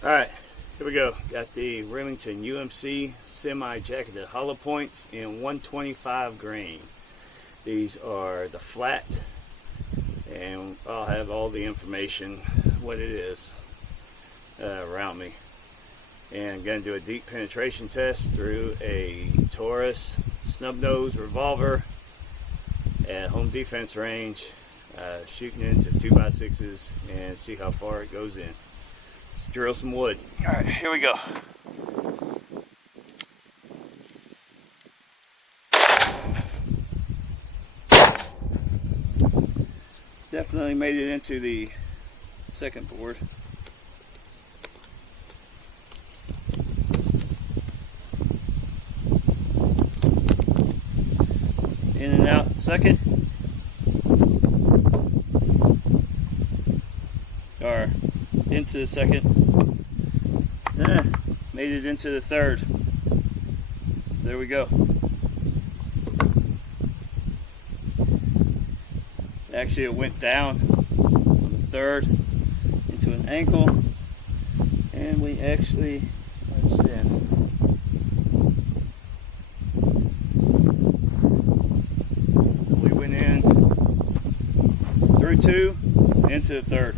Alright, here we go. Got the Remington UMC semi-jacketed hollow points in 125 grain. These are the flat, and I'll have all the information, what it is, around me. And I'm going to do a deep penetration test through a Taurus snub nose revolver at home defense range, shooting into 2x6s and see how far it goes in. Let's drill some wood. Alright, here we go. Definitely made it into the second board. In and out second. Or into the second. Made it into the third. So there we go. Actually, it went down on the third into an ankle, and we actually, we went in through two into the third.